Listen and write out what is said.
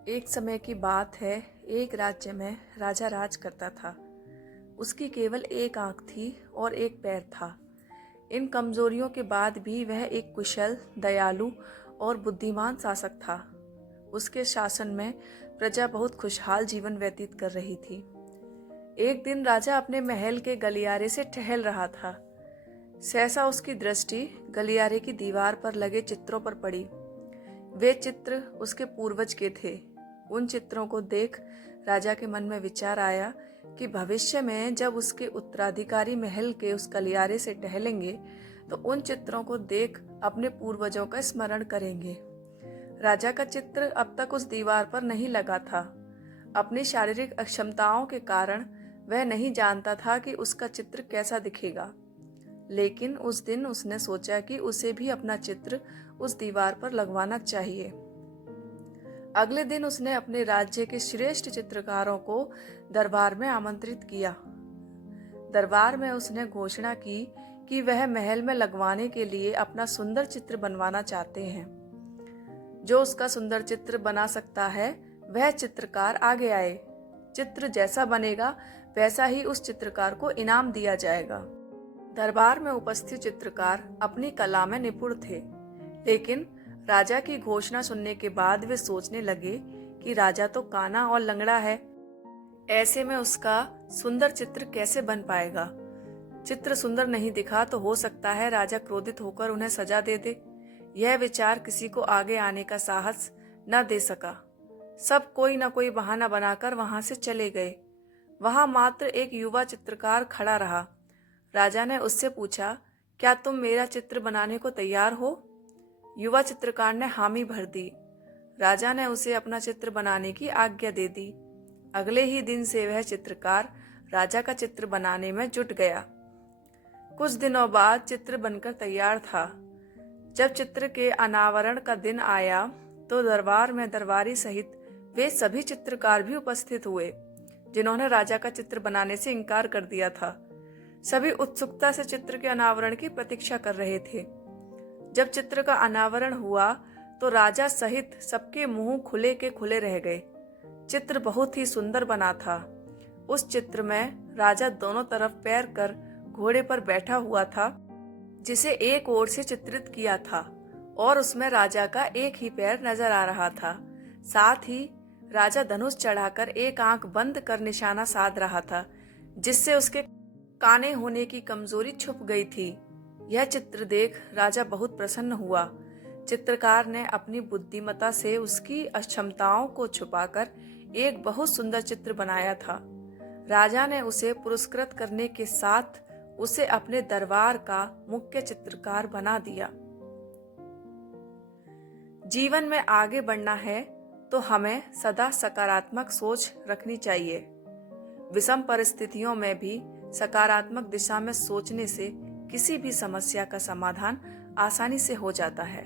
एक समय की बात है। एक राज्य में राजा राज करता था। उसकी केवल एक आंख थी और एक पैर था। इन कमजोरियों के बाद भी वह एक कुशल, दयालु और बुद्धिमान शासक था। उसके शासन में प्रजा बहुत खुशहाल जीवन व्यतीत कर रही थी। एक दिन राजा अपने महल के गलियारे से टहल रहा था। सहसा उसकी दृष्टि गलियारे की दीवार पर लगे चित्रों पर पड़ी। वे चित्र उसके पूर्वज के थे। उन चित्रों को देख राजा के मन में विचार आया कि भविष्य में जब उसके उत्तराधिकारी महल के उस गलियारे से टहलेंगे तो उन चित्रों को देख अपने पूर्वजों का स्मरण करेंगे। राजा का चित्र अब तक उस दीवार पर नहीं लगा था। अपनी शारीरिक अक्षमताओं के कारण वह नहीं जानता था कि उसका चित्र कैसा दिखेगा, लेकिन उस दिन उसने सोचा कि उसे भी अपना चित्र उस दीवार पर लगवाना चाहिए। अगले दिन उसने अपने राज्य के श्रेष्ठ चित्रकारों को दरबार में आमंत्रित किया। दरबार में उसने घोषणा की कि वह महल में लगवाने के लिए अपना सुंदर चित्र बनवाना चाहते हैं। जो उसका सुंदर चित्र बना सकता है वह चित्रकार आगे आए। चित्र जैसा बनेगा वैसा ही उस चित्रकार को इनाम दिया जाएगा। दरबार में उपस्थित चित्रकार अपनी कला में निपुण थे, लेकिन राजा की घोषणा सुनने के बाद वे सोचने लगे कि राजा तो काना और लंगड़ा है, ऐसे में उसका सुंदर चित्र कैसे बन पाएगा। चित्र सुंदर नहीं दिखा तो हो सकता है राजा क्रोधित होकर उन्हें सजा दे दे। यह विचार किसी को आगे आने का साहस न दे सका। सब कोई न कोई बहाना बनाकर वहां से चले गए। वहां मात्र एक युवा चित्रकार खड़ा रहा। राजा ने उससे पूछा, क्या तुम मेरा चित्र बनाने को तैयार हो? युवा चित्रकार ने हामी भर दी। राजा ने उसे अपना चित्र बनाने की आज्ञा दे दी। अगले ही दिन से वह चित्रकार राजा का चित्र बनाने में जुट गया। कुछ दिनों बाद चित्र बनकर तैयार था। जब चित्र के अनावरण का दिन आया तो दरबार में दरबारी सहित वे सभी चित्रकार भी उपस्थित हुए जिन्होंने राजा का चित्र बनाने से इनकार कर दिया था। सभी उत्सुकता से चित्र के अनावरण की प्रतीक्षा कर रहे थे। जब चित्र का अनावरण हुआ तो राजा सहित सबके मुंह खुले के खुले रह गए। चित्र बहुत ही सुंदर बना था। उस चित्र में राजा दोनों तरफ पैर कर घोड़े पर बैठा हुआ था, जिसे एक ओर से चित्रित किया था और उसमें राजा का एक ही पैर नजर आ रहा था। साथ ही राजा धनुष चढ़ाकर एक आंख बंद कर निशाना साध रहा था, जिससे उसके काने होने की कमजोरी छुप गई थी। यह चित्र देख राजा बहुत प्रसन्न हुआ। चित्रकार ने अपनी बुद्धिमत्ता से उसकी अक्षमताओं को छुपाकर एक बहुत सुंदर चित्र बनाया था। राजा ने उसे पुरस्कृत करने के साथ उसे अपने दरबार का मुख्य चित्रकार बना दिया। जीवन में आगे बढ़ना है तो हमें सदा सकारात्मक सोच रखनी चाहिए। विषम परिस्थितियों में भी सकारात्मक दिशा में सोचने से किसी भी समस्या का समाधान आसानी से हो जाता है।